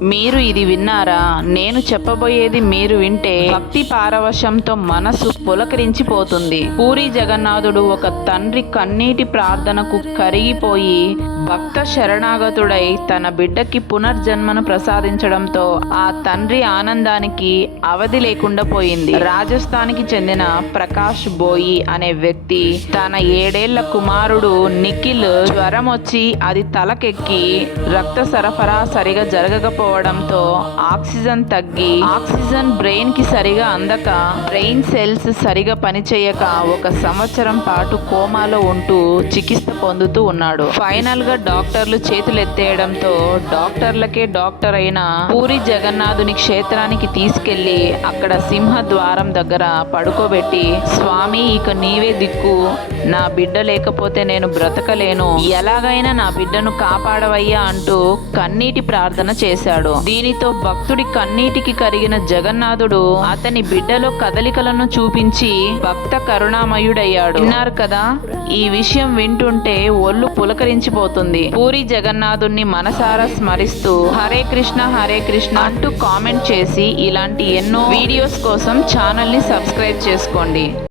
మీరు ఇది విన్నారా? నేను చెప్పబోయేది మీరు వింటే భక్తి పారవశంతో మనసు పులకరించిపోతుంది. పూరి జగన్నాథుడు ఒక తండ్రి కన్నీటి ప్రార్థనకు కరిగిపోయి భక్త శరణాగతుడై తన బిడ్డకి పునర్జన్మను ప్రసాదించడంతో ఆ తండ్రి ఆనందానికి అవధి లేకుండా పోయింది. రాజస్థాన్కి చెందిన ప్రకాష్ బోయి అనే వ్యక్తి తన ఏడేళ్ళ కుమారుడు నిఖిల్ జ్వరం వచ్చి అది తలకెక్కి రక్త సరఫరా సరిగా జరగకపో జరగకపోవడంతో ఆక్సిజన్ తగ్గి ఆక్సిజన్ బ్రెయిన్కి సరిగా అందక బ్రెయిన్ సెల్స్ సరిగా పనిచేయక ఒక సంవత్సరం పాటు కోమాలో ఉంటూ చికిత్స పొందుతూ ఉన్నాడు. ఫైనల్గా డాక్టర్లు చేతులెత్తేయడంతో డాక్టర్లకే డాక్టర్ అయిన పూరి జగన్నాథుని క్షేత్రానికి తీసుకెళ్ళి అక్కడ సింహ ద్వారం దగ్గర పడుకోబెట్టి స్వామి ఇక నీవే దిక్కు. నా బిడ్డ లేకపోతే నేను బ్రతకలేను. ఎలాగైనా నా బిడ్డను కాపాడవయ్యా అంటూ కన్నీటి ప్రార్థన చేశాడు. దీనితో భక్తుడి కన్నీటికి కరిగిన జగన్నాథుడు అతని బిడ్డలో కదలికలను చూపించి భక్త కరుణామయుడయ్యాడు. విన్నారు కదా ఈ విషయం వింటుంటే ఒళ్ళు పులకరించిపోతుంది. పూరి జగన్నాథుణ్ణి మనసారా స్మరిస్తూ హరే కృష్ణ హరే కృష్ణ అంటూ కామెంట్ చేసి ఇలాంటి ఎన్నో వీడియోస్ కోసం ఛానల్ని సబ్స్క్రైబ్ చేసుకోండి.